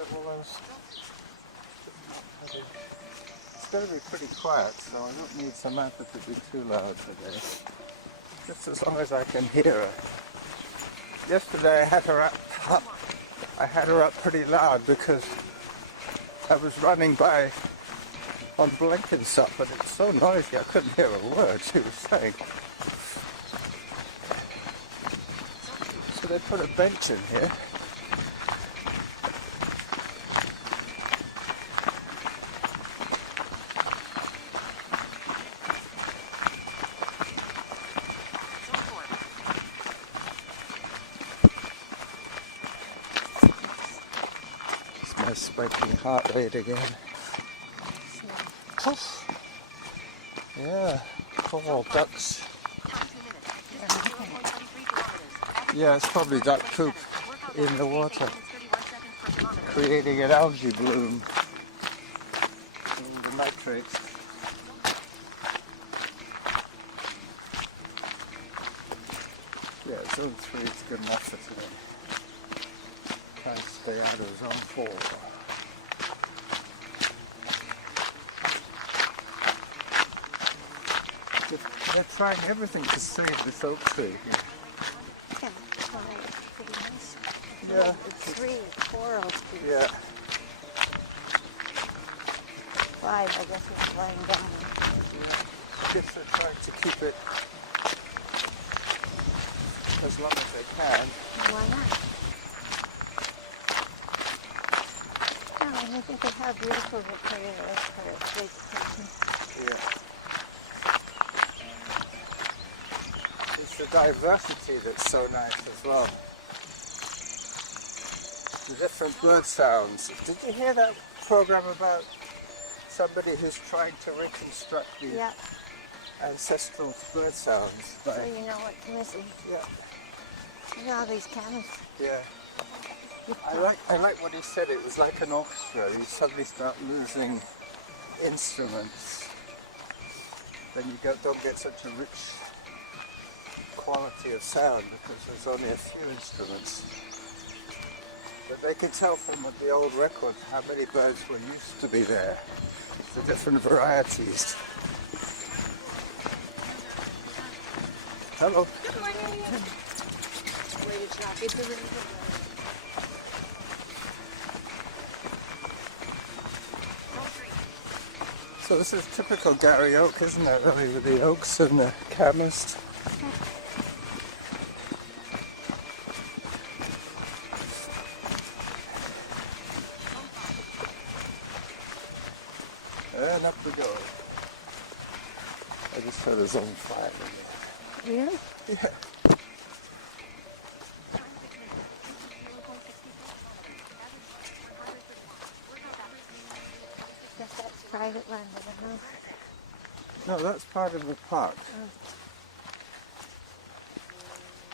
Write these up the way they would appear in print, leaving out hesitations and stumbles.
It's going to be pretty quiet, so I don't need Samantha to be too loud today. Just as long as I can hear her. Yesterday I had her up pretty loud because I was running by on Blenkinsop, but it's so noisy I couldn't hear a word she was saying. So they put a bench in here. It's my spiking heart rate again. Yeah, coral ducks. Yeah, it's probably duck poop in the water, creating an algae bloom in the nitrates. Yeah, zone 3 is good enough for today. Try and stay out of zone 4. They're trying everything to save this oak tree. Yeah, it's pretty nice. Yeah. It's 3, 4 oak trees. Yeah. 5, I guess, is lying down. I guess they're trying to keep it as long as they can. Why not? Oh, I think of how beautiful Victoria is for vegetation. Yeah. It's the diversity that's so nice as well. The different bird sounds. Did you hear that program about somebody who's trying to reconstruct the ancestral bird sounds? So you know what to listen. Yeah. You know all these cameras. Yeah. I like what he said. It was like an orchestra. You suddenly start losing instruments. Then you don't get such a rich quality of sound because there's only a few instruments. But they can tell from the old records how many birds were used to be there. The different varieties. Hello. Good morning. Way to talk. It's a really good morning. So this is typical Gary Oak, isn't it, really, with the oaks and the camas? And up we go. I just heard a zone 5 in there. Really? Yeah. That's private land, I don't know. No, that's part of the park.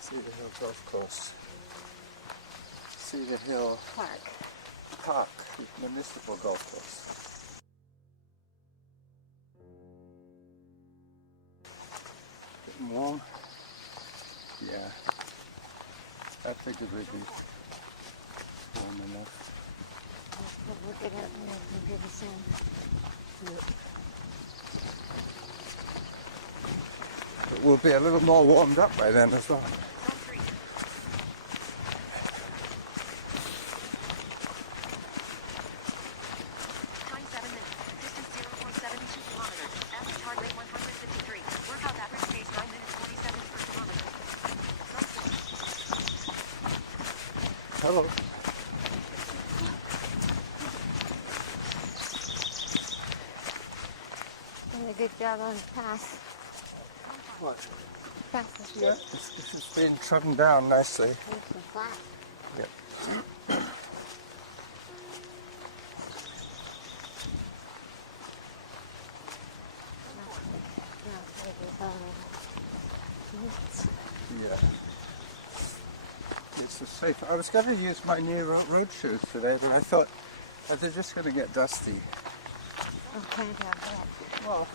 Cedar Hill Golf Course. Cedar Hill Park, municipal golf course. Getting warm? Yeah. I figured we'd be warm enough. We'll get out and hear the sound. But we'll be a little more warmed up by then as well. Hello. Doing a good job on the path. What? Path is Yeah, good. it's been trodden down nicely. Nice and flat. Yep. Yeah. It's a safe. I was going to use my new road shoes today, but I thought they're just going to get dusty. Oh, can't have that. Well,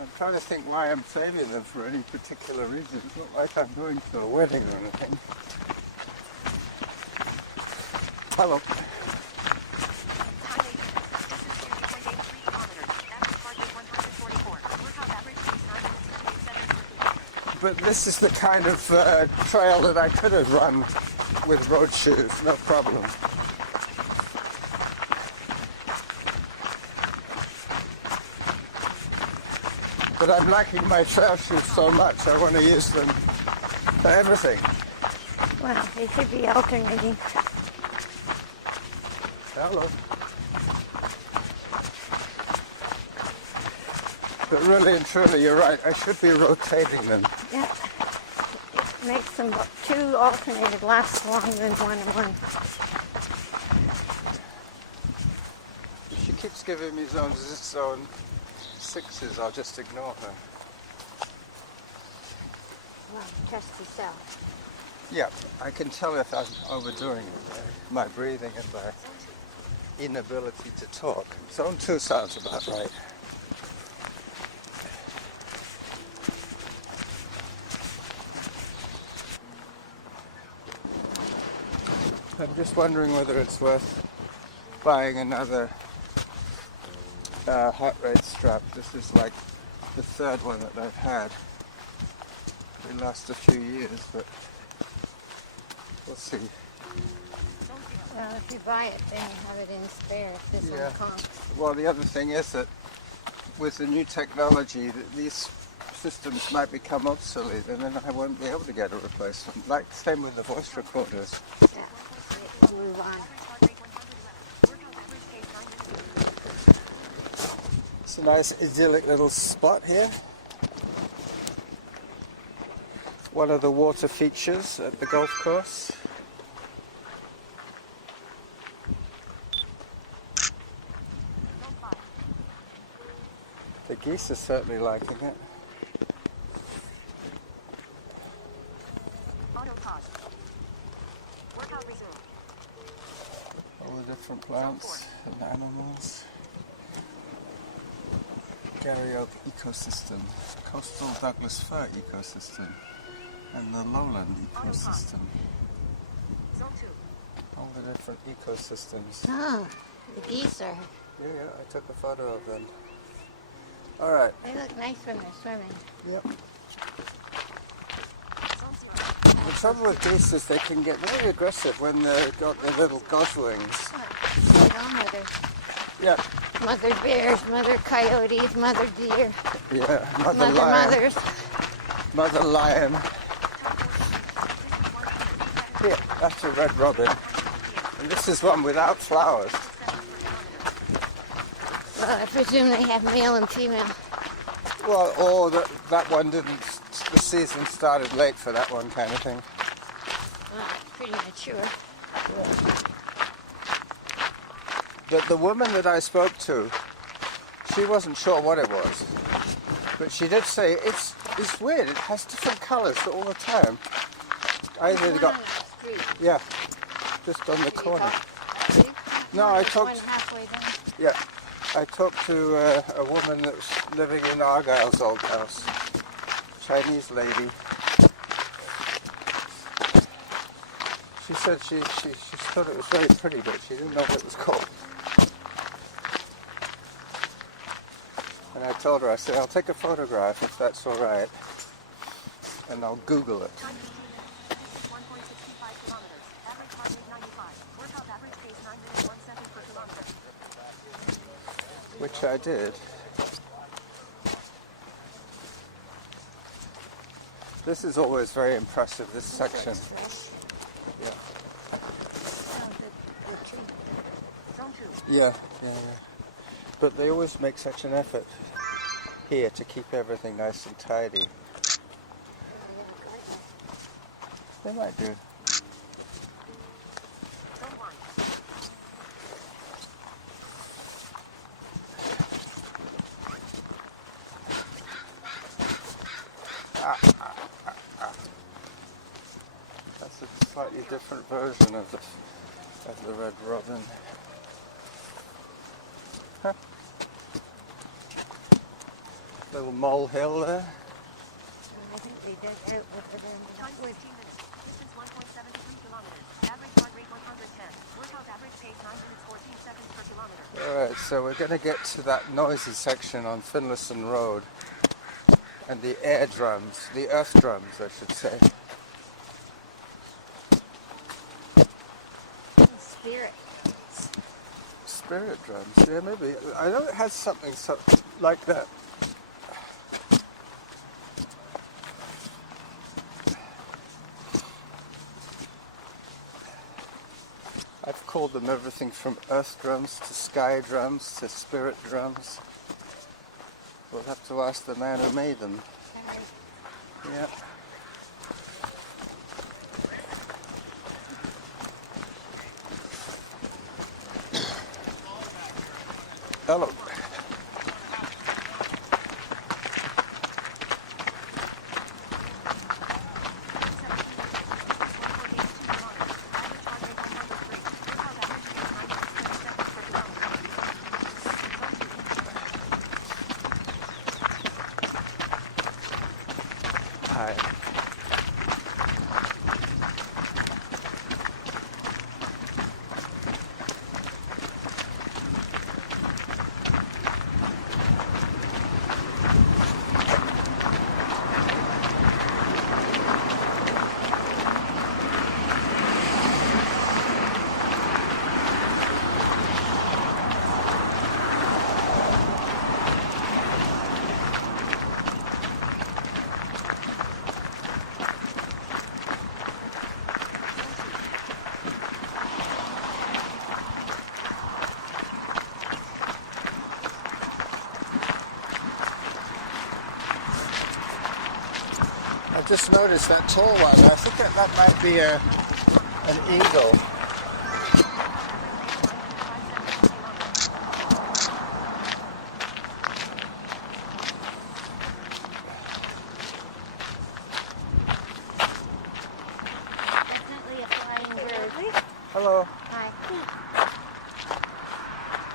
I'm trying to think why I'm saving them for any particular reason. It's not like I'm going to a wedding or anything. Hello. But this is the kind of trail that I could have run with road shoes, no problem. But I'm liking my trail shoes so much, I want to use them for everything. Well, they should be alternating. Hello. But really and truly, you're right, I should be rotating them. Yeah. It makes them two alternated last longer than one and one. If she keeps giving me zone sixes, I'll just ignore her. Well, test yourself. Yeah, I can tell if I'm overdoing it by my breathing and my inability to talk. Zone 2 sounds about right. I'm just wondering whether it's worth buying another heart rate strap. This is like the third one that I've had. They last a few years, but we'll see. Well, if you buy it, then you have it in spare if this one conks. Well, the other thing is that with the new technology, these systems might become obsolete, and then I won't be able to get a replacement. Like same with the voice recorders. Yeah. Move on. It's a nice idyllic little spot here. One of the water features at the golf course. The geese are certainly liking it. All the different plants and animals. Gary Oak ecosystem, coastal Douglas fir ecosystem, and the lowland ecosystem. All the different ecosystems. Oh, the geese are. Yeah, I took a photo of them. All right. They look nice when they're swimming. Yep. The trouble with geese is they can get very aggressive when they've got their little goslings. Right on with her. Yeah. Mother bears, mother coyotes, mother deer, Yeah, mother lion. mothers. Mother lion. Here, that's a red robin. And this is one without flowers. Well, I presume they have male and female. Well, or that one didn't, the season started late for that one kind of thing. Well, it's pretty mature. But the woman that I spoke to, she wasn't sure what it was. But she did say, it's weird, it has different colors all the time. I either got, yeah, just on the corner. No, I talked, one halfway down. yeah, I talked to a woman that was living in Argyle's old house, Chinese lady. She said she thought it was very pretty, but she didn't know what it was called. And I told her, I said, I'll take a photograph if that's all right, and I'll Google it. Which I did. This is always very impressive, this section. Yeah. Yeah. But they always make such an effort here to keep everything nice and tidy. They might do. That's a slightly different version of the red robin. Huh. Little molehill there. I think they dug out with the Time 15 minutes. Distance 1.73 kilometers. Average heart rate 110. Workout Alright, so we're going to get to that noisy section on Finlayson Road. And the air drums, the earth drums, I should say. Spirit. Spirit drums, yeah, maybe. I know it has something like that. I've called them everything from earth drums to sky drums to spirit drums. We'll have to ask the man who made them. Yeah. Hello. Hi. I just noticed that tall one. I think that might be an eagle. Definitely a flying bird. Hello. Hi. You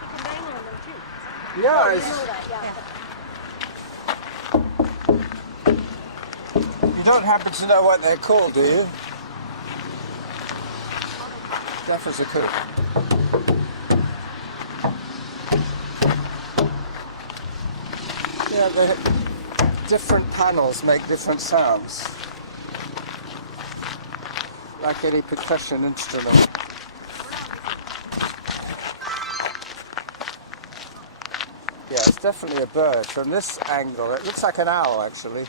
can bang on them too. Yeah, You know that, yeah. you don't happen to know what they're called, do you? Deaf as a cook. Yeah, different panels make different sounds. Like any percussion instrument. Yeah, it's definitely a bird. From this angle, it looks like an owl, actually.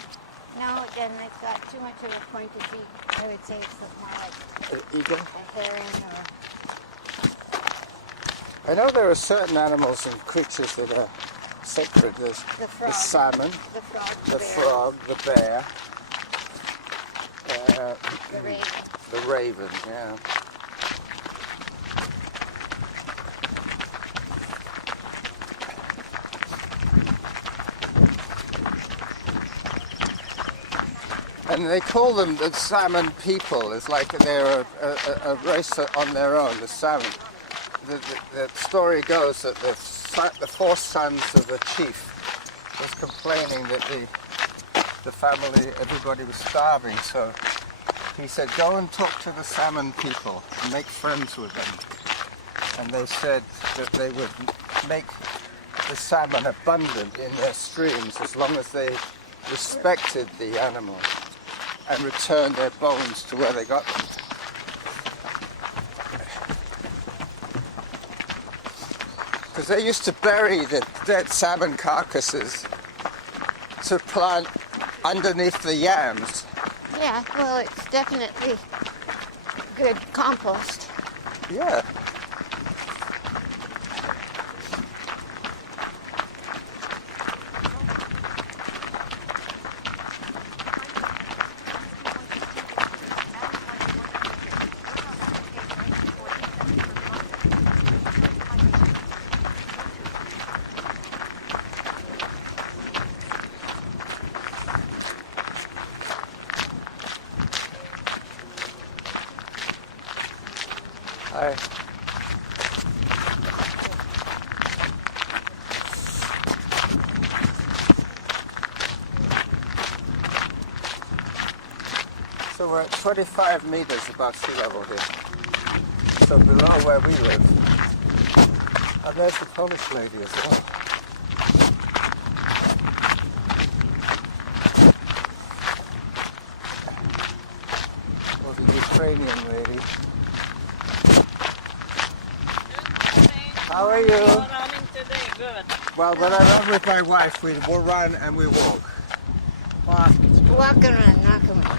No, then it's got too much of a point of view. I would say it's more like An eagle? a heron or... I know there are certain animals and creatures that are sacred. There's The frog. the salmon, The frog, the bear, frog, the bear, the raven. the raven, yeah. And they call them the salmon people. It's like they're a race on their own, the salmon. The story goes that the four sons of the chief was complaining that the family, everybody was starving. So he said, go and talk to the salmon people and make friends with them. And they said that they would make the salmon abundant in their streams as long as they respected the animal and returned their bones to where they got them. Because they used to bury the dead salmon carcasses to plant underneath the yams. Yeah, well, it's definitely good compost. Yeah. Hi. So we're at 25 meters above sea level here. so below where we live. And there's the Polish lady as well. Or the Ukrainian lady. How are you? Running today, good. Well, when I run with my wife, we will run and we walk. Walk and run, knock and run.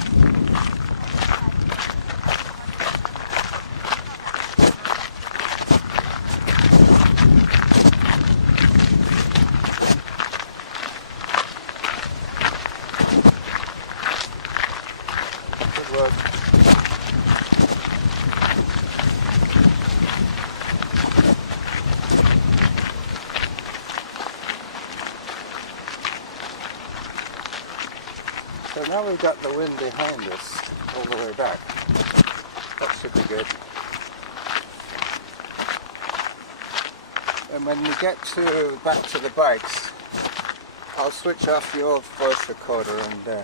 Good work. So now we've got the wind behind us all the way back. That should be good. And when we get back to the bikes, I'll switch off your voice recorder and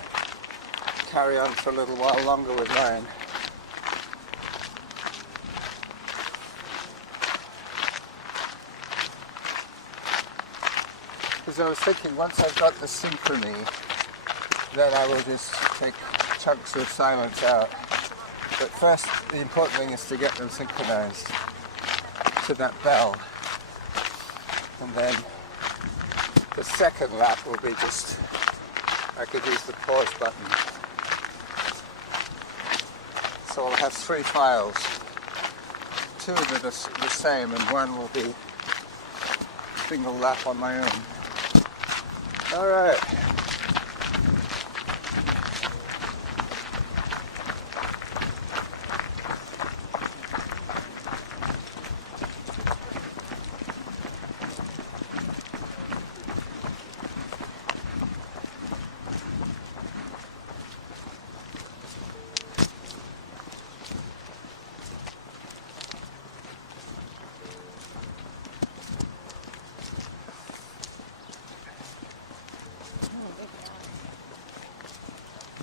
carry on for a little while longer with mine. Because I was thinking once I've got the synchrony, then I will just take chunks of silence out. But first, the important thing is to get them synchronized to that bell. And then the second lap will be just, I could use the pause button. So I'll have 3 files. 2 that are the same and 1 will be single lap on my own. Alright.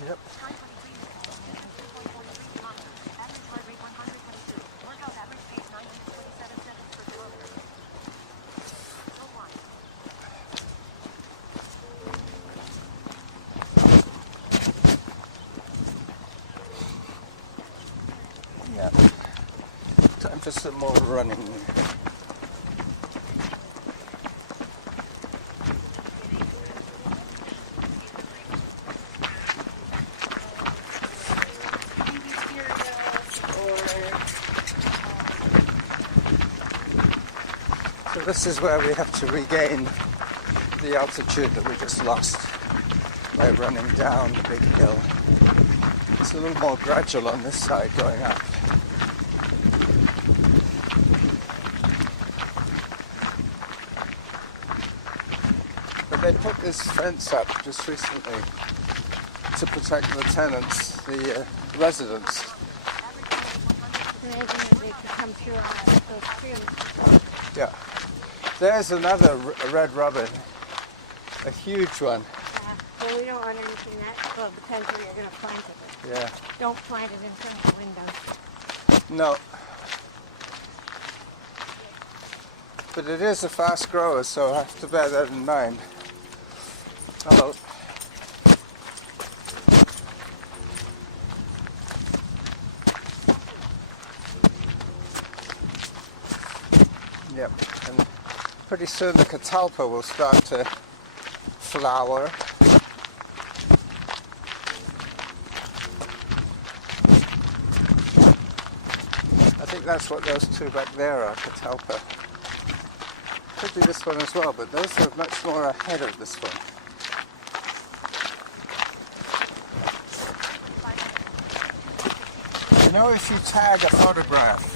Yep. Yeah. Time for some more running. So this is where we have to regain the altitude that we just lost by running down the big hill. It's a little more gradual on this side going up. But they put this fence up just recently to protect the tenants, the residents. Imagine if they could come through on those trees. Yeah. There's another red robin, a huge one. Yeah. Well, we don't want anything that, well, it depends where you're going to plant it. Yeah. Don't plant it in front of the windows. No. But it is a fast grower, so I have to bear that in mind. Hello. Yep, and pretty soon the catalpa will start to flower. I think that's what those 2 back there are, catalpa. Could be this one as well, but those are much more ahead of this one. You know, if you tag a photograph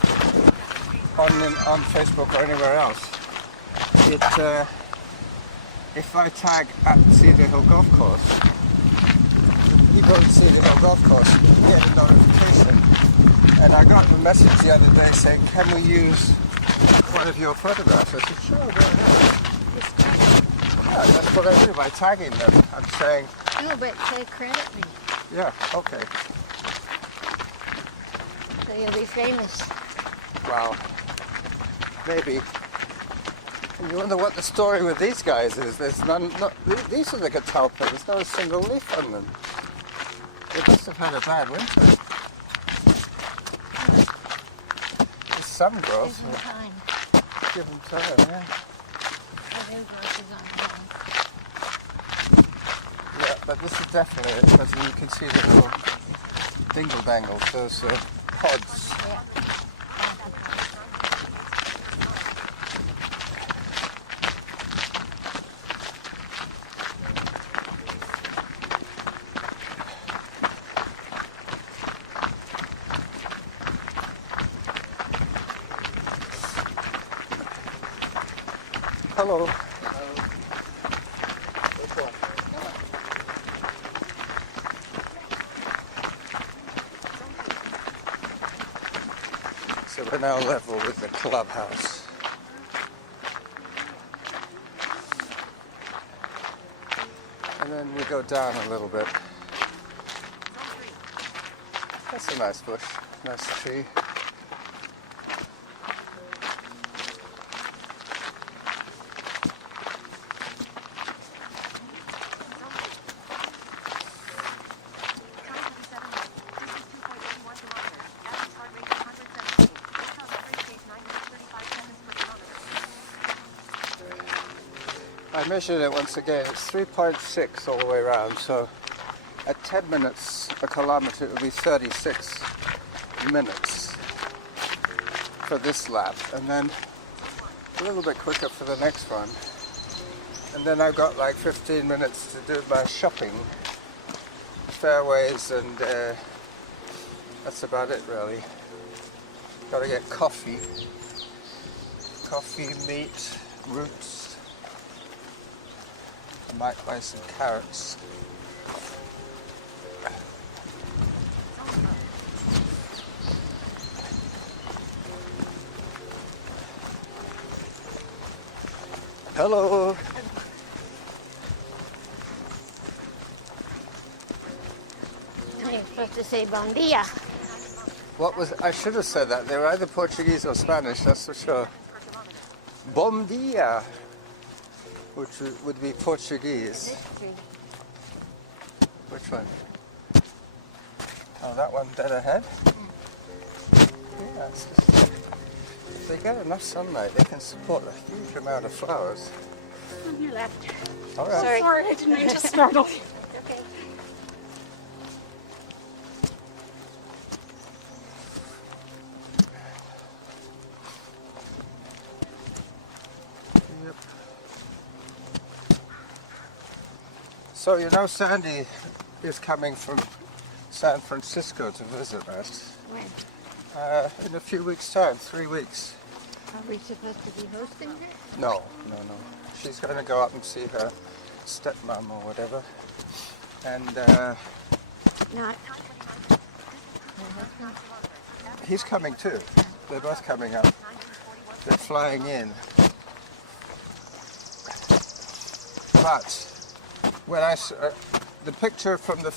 on Facebook or anywhere else, if I tag at Cedar Hill Golf Course, you go to Cedar Hill Golf Course, you get a notification. And I got a message the other day saying, can we use one of your photographs? I said, sure, go ahead. Yeah, that's what I do by tagging them. I'm saying, No, but say credit me. yeah, okay. So you'll be famous. Wow. Maybe. And you wonder what the story with these guys is. There's none. These are the catalpa. There's not a single leaf on them. They must have had a bad winter. There's some growth. Give them time. Give them time, yeah. Oh, their growth is on hold. Yeah, but this is definitely it, because you can see the little dingle dangles, those pods. Yeah. Hello. So we're now level with the clubhouse. And then we go down a little bit. That's a nice bush, nice tree. I measured it once again, it's 3.6 all the way around, so at 10 minutes a kilometre it would be 36 minutes for this lap, and then a little bit quicker for the next one. And then I've got like 15 minutes to do my shopping, fairways, and that's about it really. Got to get coffee, meat, roots. I might buy some carrots. Hello. You're supposed to say bon dia. What was I should have said that. They were either Portuguese or Spanish, that's for sure. Bom dia, which would be Portuguese. Which one? Oh, that one dead ahead? Yeah, it's just, if they get enough sunlight, they can support a huge amount of flowers. On your left. All right. Sorry, I didn't mean to startle. Okay. Yep. So you know Sandy is coming from San Francisco to visit us. When? In a few weeks' time, 3 weeks. Are we supposed to be hosting her? No. She's going to go up and see her stepmom or whatever. And Not. he's coming too. They're both coming up. They're flying in. But when I saw the picture from the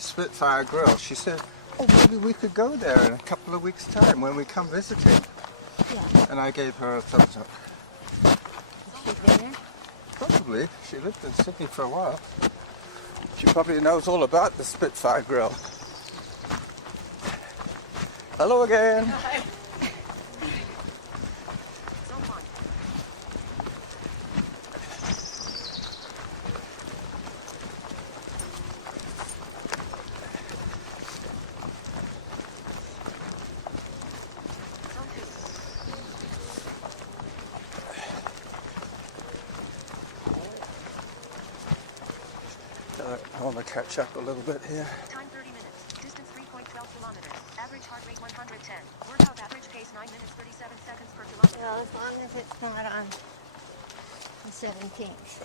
Spitfire Grill, she said, "Oh, maybe we could go there in a couple of weeks' time when we come visiting." Yeah. And I gave her a thumbs up. Has she been there? Probably. She lived in Sydney for a while. She probably knows all about the Spitfire Grill. Hello again. Hi. I want to catch up a little bit here. Time 30 minutes. Distance 3.12 kilometers. Average heart rate 110. Workout average pace 9 minutes 37 seconds per kilometer. Well, as long as it's not on the 17th.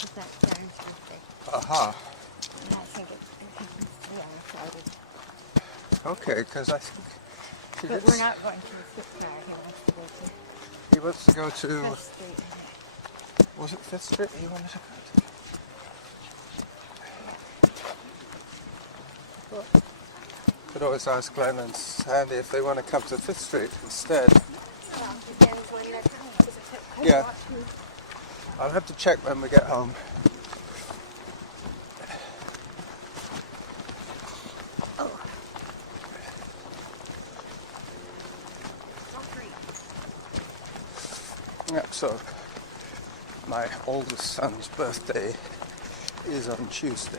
Because that's Darren's birthday. Aha. And I think it needs to be on a Friday. Okay, because I think she But did. we're not going to the Spitfire. He wants to go to He wants to go to. Fifth Street. Was it Fifth Street? He wanted to go to. Could always ask Glenn and Sandy if they want to come to 5th Street instead. Well, depends when they're coming. Yeah. I'll have to check when we get home. Oh, Zone 3. Yeah, so my oldest son's birthday is on Tuesday,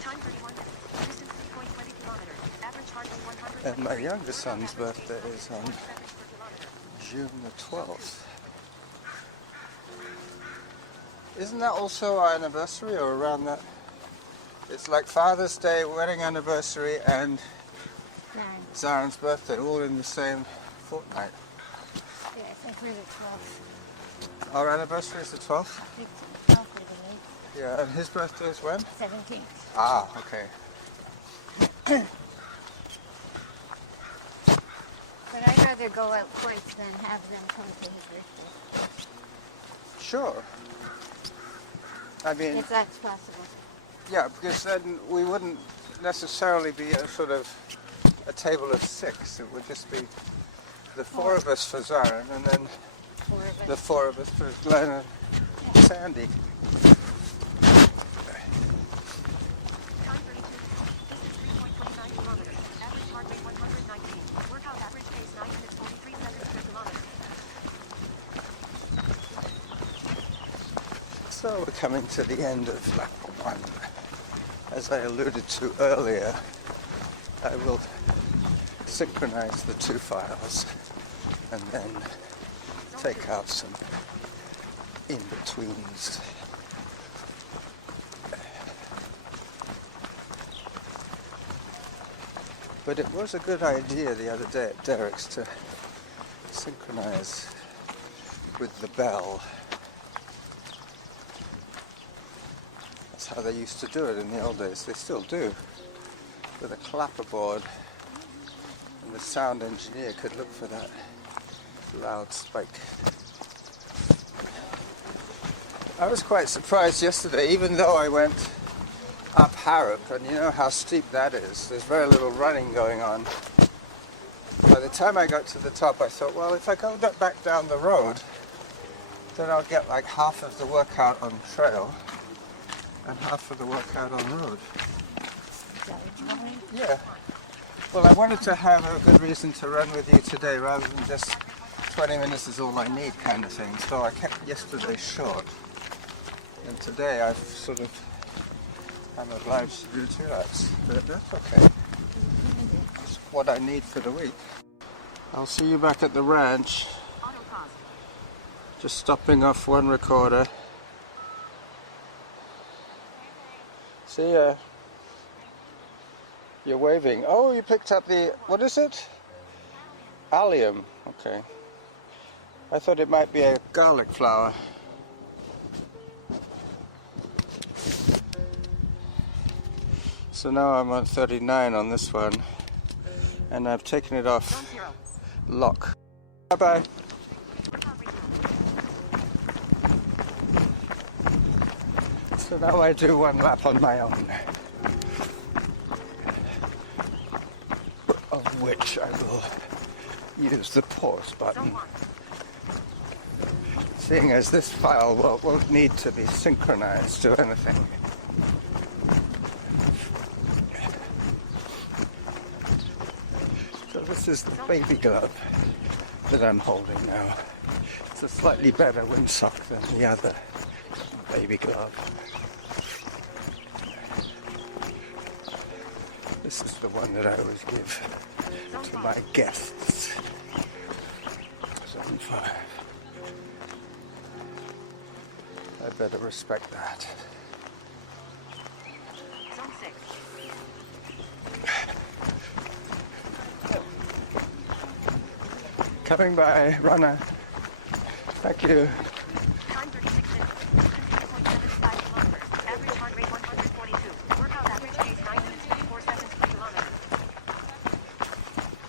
Time 31 minutes. Distance 3.20 kilometers. Average heart rate 100. and my youngest son's birthday is on seconds per kilometer. June the 12th. Isn't that also our anniversary or around that? It's like Father's Day, wedding anniversary, and nine. Zaren's birthday, all in the same fortnight. Yeah, I think we're the 12th. Our anniversary is the 12th? I think it's 12th or the Yeah, and his birthday is when? 8th. 17th. Ah, okay. But I'd rather go out twice than have them come to his birthday. Sure. I mean, If that's possible. yeah, because then we wouldn't necessarily be a sort of a table of 6. It would just be the 4 of us for Zaren, and then 4 of us. the 4 of us for Glenn and Sandy. Time 32 minutes. Distance 3.29 kilometers. Average heart rate 119. Workout average pace 9 minutes 43 seconds per kilometer. So we're coming to the end of lap 1. As I alluded to earlier, I will synchronize the 2 files and then take out some in-betweens. But it was a good idea the other day at Derek's to synchronize with the bell. That's how they used to do it in the old days. They still do, with a clapperboard, and the sound engineer could look for that loud spike. I was quite surprised yesterday, even though I went up Harrop, and you know how steep that is. There's very little running going on. By the time I got to the top, I thought, well, if I go back down the road, then I'll get like half of the workout on trail and half of the workout on road. Is that what you're going? Yeah. Well, I wanted to have a good reason to run with you today rather than just 20 minutes is all I need kind of thing. So I kept yesterday short. And today I'm obliged to do 2 laps. But that's okay. It's what I need for the week. I'll see you back at the ranch. Auto pause. Just stopping off one recorder. See ya. You're waving. Oh, you picked up the, what is it? Allium. Okay. I thought it might be a garlic flower. So now I'm on 39 on this one, and I've taken it off Zone 0. lock. Bye bye. Workout resumed. So now I do 1 lap on my own, of which I will use the pause Zone button, 1. seeing as this file won't need to be synchronized to anything. So this is the baby glove that I'm holding now. It's a slightly better windsock than the other baby glove. This is the one that I always give to my guests. Zone 5. I better respect that. Zone 6. Coming by, runner. Thank you. Time 36 minutes. Distance 0.75 kilometers. Average heart rate 142. Workout average pace 9 minutes 54 seconds per kilometer.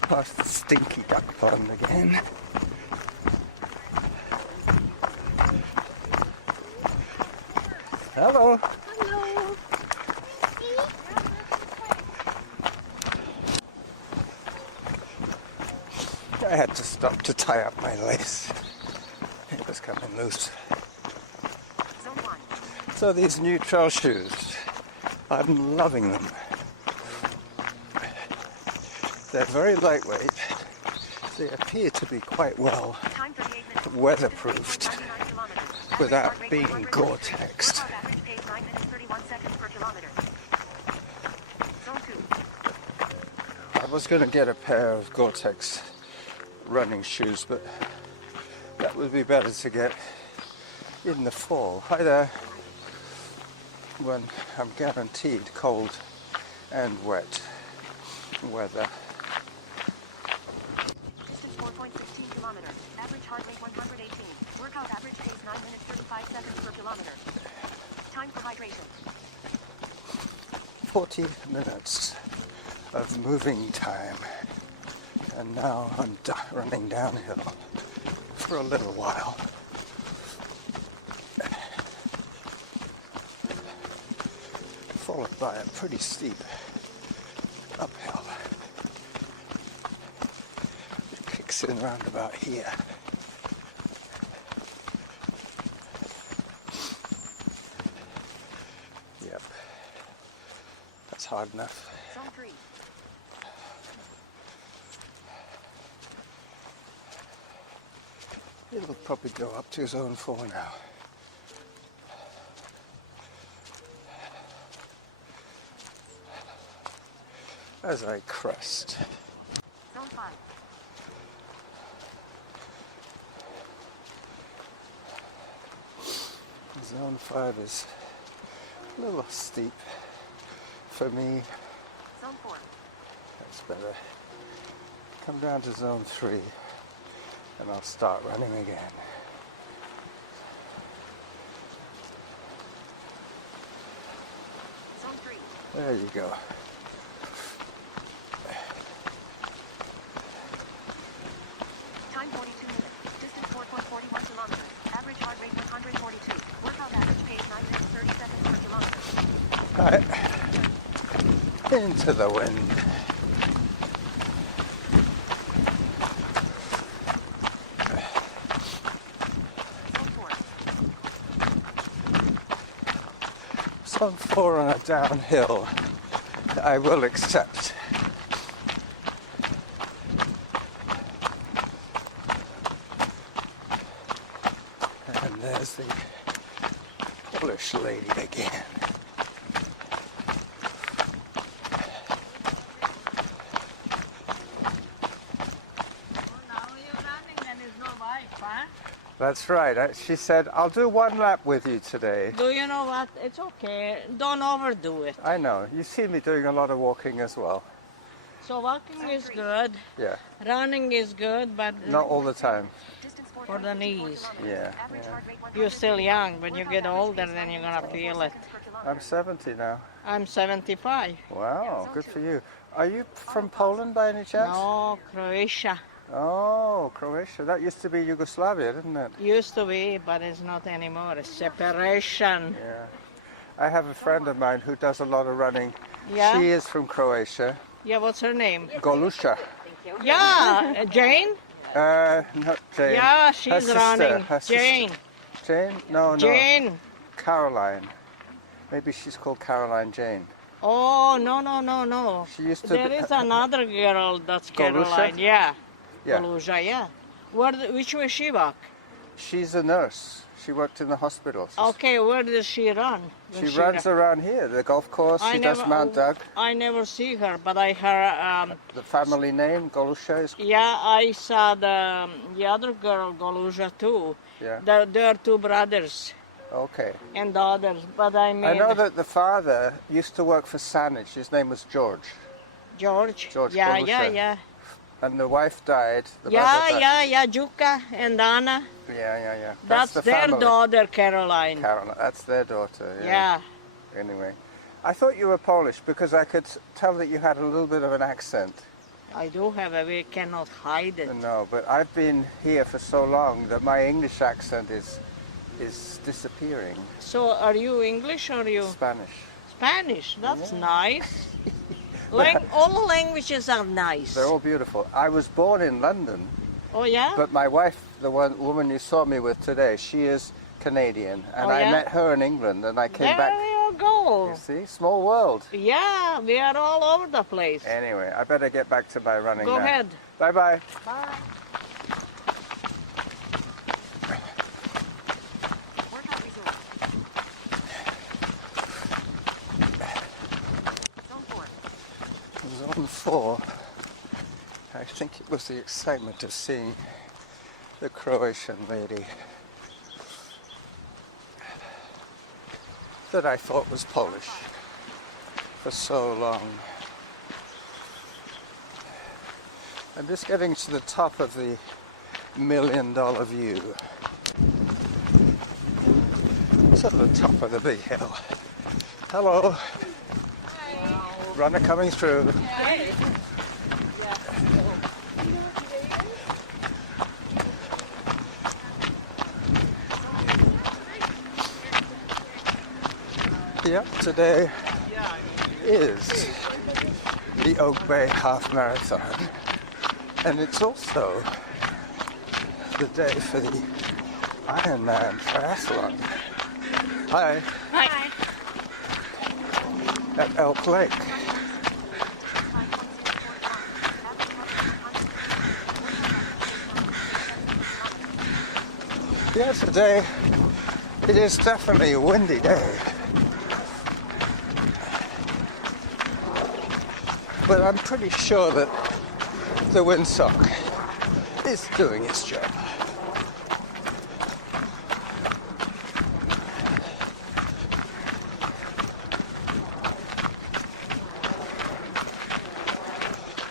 Past the stinky duck pond again. Hello. Hello. stopped to tie up my lace. It was coming loose. Zone 1. So these new trail shoes, I'm loving them. They're very lightweight. They appear to be quite well Time 38 minutes. weatherproofed 99 kilometers. Average without heart rate being 100. Gore-Texed. Workout average pace 9 minutes 31 seconds per kilometer. Zone 2. I was going to get a pair of Gore-Tex running shoes, but that would be better to get in the fall. Hi there. When I'm guaranteed cold and wet weather. Distance 4.16 kilometers. Average heart rate 118. Workout average pace 9 minutes 35 seconds per kilometer. Time for hydration. 40 minutes of moving time. And now I'm running downhill for a little while. Followed by a pretty steep uphill. It kicks in round about here. Yep. That's hard enough. Zone 3. It'll probably go up to zone 4 now. As I crest. Zone 5. Zone 5 is a little steep for me. Zone 4. That's better. Come down to zone 3 and I'll start running again. Zone 3. There you go. Time 42 minutes. Distance 4.41 kilometers. Average heart rate 142. Workout average pace 9 minutes 30 seconds per kilometer. Right. Into the wind. Zone 4. Zone 4 on a downhill, I will accept. And there's the Polish lady again. Now you're running and there's no wife, huh? That's right. She said, I'll do one lap with you today. Do you know what? It's okay. Don't overdo it. I know. You see me doing a lot of walking as well. So walking is good. Yeah. Running is good, but Not all the time. Distance for the knees. Yeah. Average heart rate You're still young. When you get older, then you're gonna feel it. I'm 70 now. I'm 75. Wow, good for you. Are you from Poland by any chance? No, Croatia. Oh, Croatia. That used to be Yugoslavia, didn't it? Used to be, but it's not anymore. It's separation. Yeah. I have a friend of mine who does a lot of running. Yeah? She is from Croatia. Yeah, what's her name? Golusha. Yeah, Jane? Not Jane. Yeah, Her she's sister, running. her sister. Jane. Jane? No, no. Jane. Caroline. Maybe she's called Caroline Jane. Oh, no. She used to There be, is another girl that's Golusha? Caroline. Yeah. Yeah. Galusha, yeah. Which way she work? She's a nurse. She worked in the hospital. Okay, where does she run? when She runs around here, the golf course. She does Mount Doug. I never see her, but I heard. The family name, Golusha, is... Yeah, I saw the other girl, Galusha, too. Yeah. They're two brothers Okay. and daughters, but I mean. I know that the father used to work for Saanich. His name was George. George. George Yeah, Galusha. yeah. And the wife died. The Yeah, mother died. yeah, Juka and Anna. Yeah. That's the their family. daughter, Caroline. Caroline. That's their daughter. Yeah. Anyway, I thought you were Polish because I could tell that you had a little bit of an accent. I do have a, we cannot hide it. No, but I've been here for so long that my English accent is disappearing. So are you English or you Spanish. Spanish? That's Yeah. nice. All languages are nice. They're all beautiful. I was born in London, Oh, yeah? But my wife, the woman you saw me with today, she is Canadian. And Oh, I yeah? met her in England and I came There back. you go. You see, small world. Yeah, we are all over the place. Anyway, I better get back to my running Go now. ahead. Bye-bye. Bye. Workout resumed. Zone 4. Zone 4. I think it was the excitement of seeing the Croatian lady that I thought was Polish for so long. I'm just getting to the top of the $1 million view. It's at the top of the big hill. Hello. Hi. Runner coming through. Hi. Yep, today is the Oak Bay Half Marathon, and it's also the day for the Ironman Triathlon. Hi, Hi. at Elk Lake. Yeah, today it is definitely a windy day. But I'm pretty sure that the windsock is doing its job.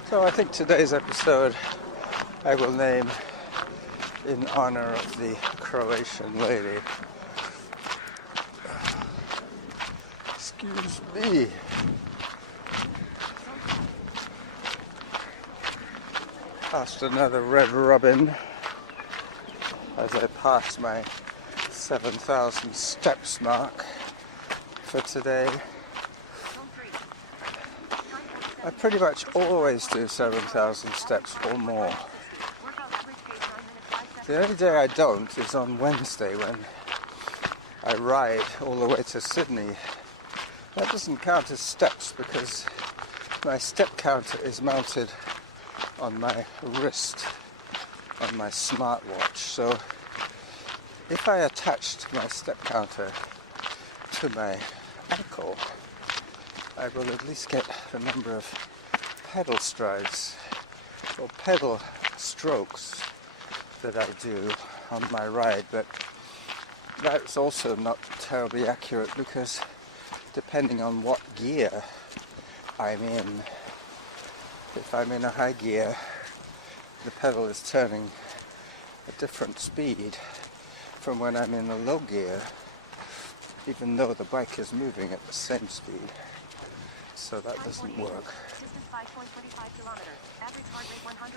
So I think today's episode I will name in honor of the Croatian lady. Excuse me. Past another red robin as I pass my 7,000 steps mark for today. I pretty much always do 7,000 steps or more. The only day I don't is on Wednesday when I ride all the way to Sydney. That doesn't count as steps because my step counter is mounted on my wrist on my smartwatch. So if I attached my step counter to my ankle, I will at least get the number of pedal strides or pedal strokes that I do on my ride, but that's also not terribly accurate because depending on what gear I'm in, if I'm in a high gear, the pedal is turning a different speed from when I'm in a low gear, even though the bike is moving at the same speed. So that doesn't work.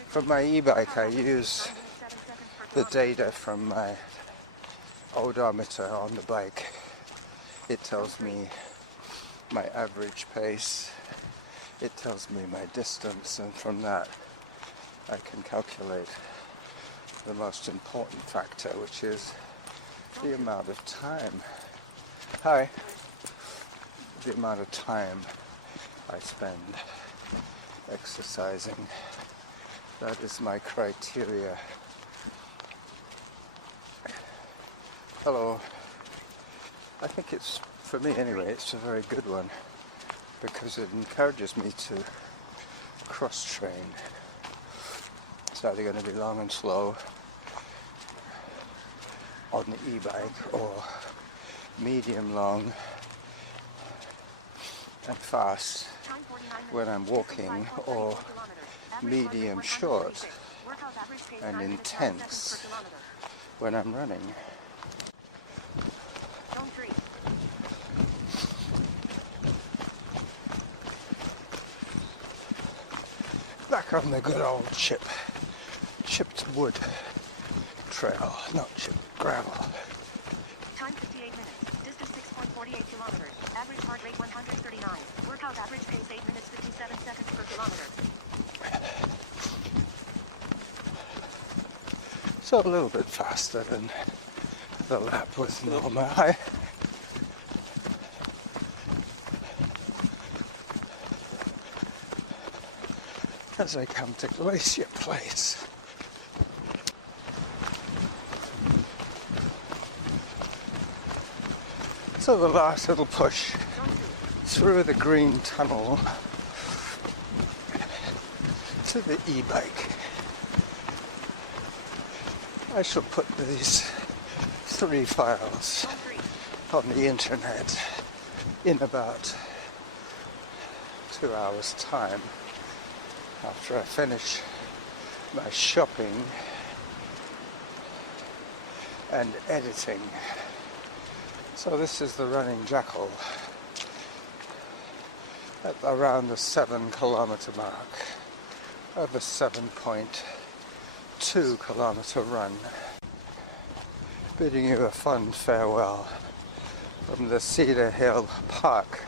For my e-bike, I use the data from my odometer on the bike. It tells me my average pace, it tells me my distance, and from that I can calculate the most important factor, which is the amount of time. Hi. The amount of time I spend exercising. That is my criteria. Hello. I think it's, for me anyway, it's a very good one because it encourages me to cross-train. It's either going to be long and slow on the e-bike or medium long and fast when I'm walking, or medium short and intense when I'm running. Back on the good old chipped wood trail, not chipped gravel. Time 58 minutes. Distance 6.48 kilometers. Average heart rate 139. Workout average pace 8 minutes 57 seconds per kilometer. So a little bit faster than the lap with Norma. As I come to Glacier Place. So the last little push through the green tunnel to the e-bike. I shall put these 3 files on the internet in about 2 hours' time after I finish my shopping and editing. So this is the Running Jackal at around the 7-kilometer mark of a 7.2 kilometer run. Bidding you a fond farewell from the Cedar Hill Park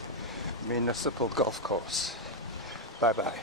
Municipal Golf Course. Bye bye.